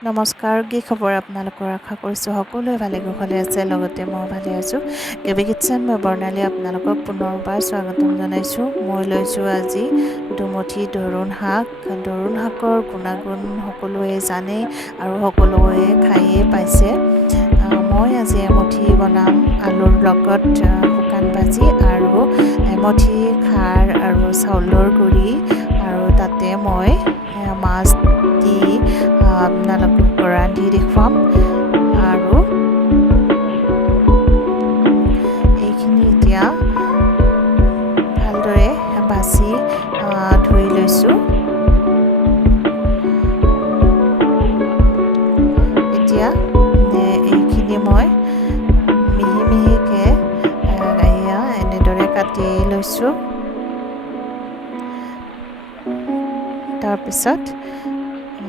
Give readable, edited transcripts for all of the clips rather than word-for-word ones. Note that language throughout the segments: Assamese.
নমস্কাৰ, কি খবৰ আপোনালোকৰ? আশা কৰিছোঁ সকলোৱে ভালে কুশলে আছে, লগতে মই ভালে আছোঁ। কেবি কিটচেন মই বৰ্ণালী আপোনালোকক পুনৰবাৰ স্বাগতম জনাইছোঁ। মই লৈছোঁ আজি দুমুঠি দৰুণ শাক। দৰুণ শাকৰ গুণাগুণ সকলোৱে জানেই আৰু সকলোৱে খায়ে পাইছে। মই আজি এমুঠি বনাম আলুৰ লগত শুকান ভাজি আৰু এমুঠি খাৰ আৰু চাউলৰ গুড়ি আৰু তাতে মই মাছ দি আপোনালোকক ৰান্ধি দেখুৱাম। আৰু এইখিনি এতিয়া ভালদৰে বাছি ধুই লৈছোঁ। এতিয়া এইখিনি মই মিহি মিহিকৈ এনেদৰে কাটি লৈছোঁ। তাৰপিছত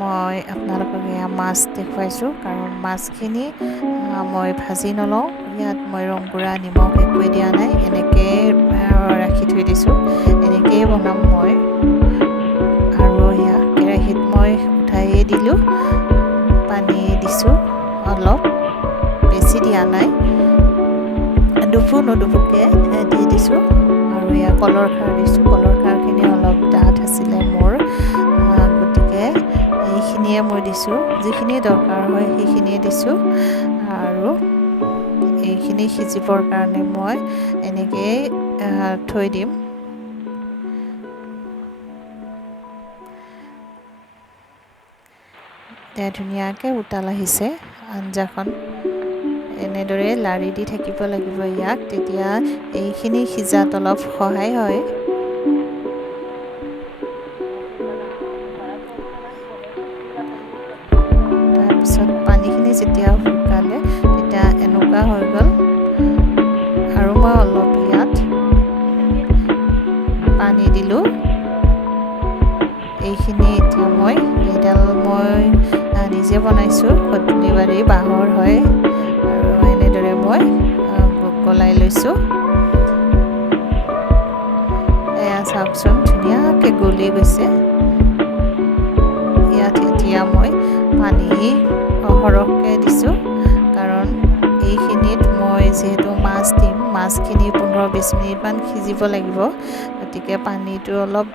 মই আপোনালোকক মাছ দেখুৱাইছোঁ, কাৰণ মাছখিনি মই ভাজি নলওঁ। ইয়াত মই ৰংগুড়া নিমখ একোৱে দিয়া নাই, এনেকৈ ৰাখি থৈ দিছোঁ। এনেকৈয়ে বনাম মই। আৰু এয়া কেৰাহীত মই উঠাইয়ে দিলোঁ, পানী দিছোঁ অলপ, বেছি দিয়া নাই, নুডুবুকৈ দি দিছোঁ। আৰু এয়া কলৰ খাৰ দিছোঁ। কলৰ খাৰখিনি অলপ ডাঠ আছিলে মোৰ, গতিকে এইখিনিয়ে মই দিছোঁ। যিখিনি দৰকাৰ হয় সেইখিনিয়ে দিছোঁ। আৰু এইখিনি সিজিবৰ কাৰণে মই এনেকৈয়ে থৈ দিম। ধুনীয়াকৈ উতাল আহিছে আঞ্জাখন। এনেদৰে লাৰি দি থাকিব লাগিব ইয়াক, তেতিয়া এইখিনি সিজাত অলপ সহায় হয়। তাৰপিছত পানীখিনি যেতিয়া শুকালে তেতিয়া এনেকুৱা হৈ গ'ল। আৰু মই অলপ ইয়াত পানী দিলোঁ। এইখিনি এতিয়া এইডাল মই নিজে বনাইছোঁ, কটুলি বাৰী বাঁহৰ হয়। আৰু এনেদৰে মই গলাই লৈছোঁ। এয়া চাওকচোন, ধুনীয়াকৈ গলি গৈছে। ইয়াত এতিয়া মই পানী সৰহকৈ দিছোঁ, কাৰণ এইখিনিত মই যিহেতু মাছ দিম, মাছখিনি 15-20 মিনিটমান সিজিব লাগিব। গতিকে পানীটো অলপ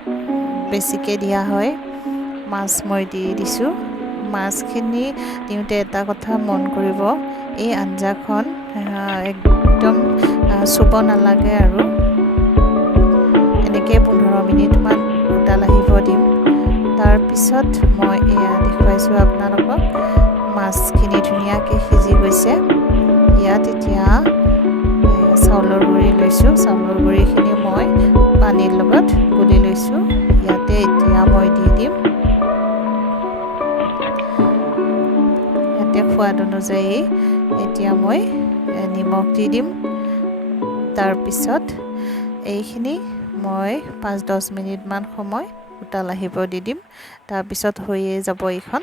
বেছিকৈ দিয়া হয়। মাছ মই দি দিছোঁ। মাছখিনি দিওঁতে এটা কথা মন কৰিব, এই আঞ্জাখন একদম চুব নালাগে আৰু এনেকৈ 15 মিনিটমান উতাল আহিব দিম। তাৰপিছত মই এয়া দেখুৱাইছোঁ আপোনালোকক। মাছখিনি ধুনীয়াকৈ সিজি গৈছে। ইয়াত এতিয়া চাউলৰ গুড়ি লৈছোঁ। চাউলৰ গুড়িখিনি মই পানীৰ লগত গুলি লৈছোঁ। ইয়াতে এতিয়া মই দি দিম। ইয়াতে সোৱাদ অনুযায়ী এতিয়া মই নিমখ দি দিম। তাৰপিছত এইখিনি মই 5-10 মিনিটমান সময় উতাল আহিব দি দিম। তাৰপিছত হৈয়ে যাব এইখন।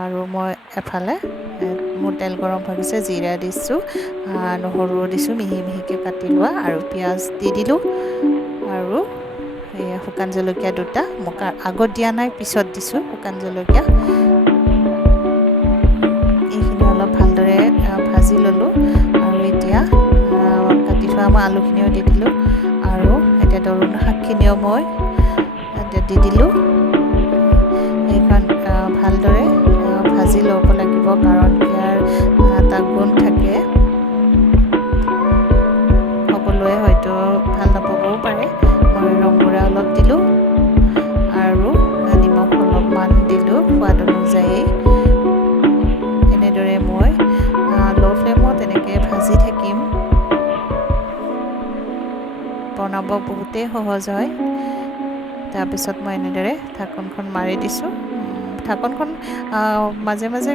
আৰু মই এফালে মোৰ তেল গৰম হৈ গৈছে, জিৰা দিছোঁ, নহৰু দিছোঁ মিহি মিহিকৈ কাটি লোৱা, আৰু পিঁয়াজ দি দিলোঁ। আৰু শুকান জলকীয়া 2টা, মই আগত দিয়া নাই, পিছত দিছোঁ শুকান জলকীয়া। এইখিনি অলপ ভালদৰে ভাজি ল'লোঁ। আৰু এতিয়া কাটি থোৱা মই আলুখিনিও দি দিলোঁ। আৰু এতিয়া দৰুণ শাকখিনিও মই দি দিলোঁ। এইখন ভালদৰে ভাজি ল'ব লাগিব, কাৰণ ইয়াৰ এটা গুণ থাকে। সকলোৱে হয়তো ভাল নাপাবও পাৰে। মই ৰংগুড়া অলপ দিলোঁ আৰু নিমখ অলপমান দিলোঁ সোৱাদ অনুযায়ী। এনেদৰে মই ল' ফ্লেমত এনেকৈ ভাজি থাকিম। বনাব বহুতেই সহজ হয়। তাৰপিছত মই এনেদৰে ঢাকনখন মাৰি দিছোঁ। ঢাকনখন মাজে মাজে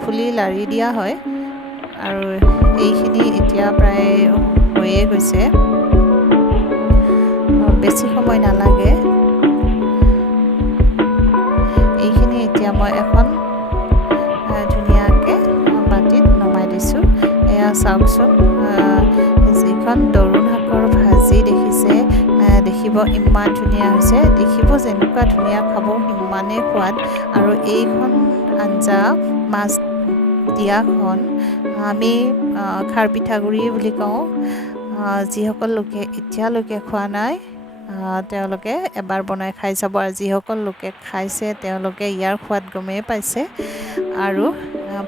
খুলি লাৰি দিয়া হয়। আৰু এইখিনি এতিয়া প্ৰায় হৈয়ে গৈছে, বেছি সময় নালাগে। এইখিনি এতিয়া মই এখন ধুনীয়াকৈ বাতিত নমাই দিছোঁ। এয়া চাওকচোন, যিখন দৰুণ শাকৰ ভাজি দেখিছে, দেখিব ইমান ধুনীয়া হৈছে, দেখিব যেনেকুৱা ধুনীয়া খাব সিমানেই সোৱাদ। আৰু এইখন আঞ্জা মাছ দিয়াখন আমি খাৰ পিঠাগুড়ি বুলি কওঁ। যিসকল লোকে এতিয়ালৈকে খোৱা নাই তেওঁলোকে এবাৰ বনাই খাই চাব, আৰু যিসকল লোকে খাইছে তেওঁলোকে ইয়াৰ সোৱাদ গমেই পাইছে। আৰু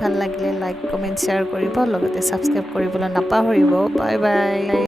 ভাল লাগিলে লাইক কমেণ্ট শ্বেয়াৰ কৰিব, লগতে ছাবস্ক্ৰাইব কৰিবলৈ নাপাহৰিব। Bye bye.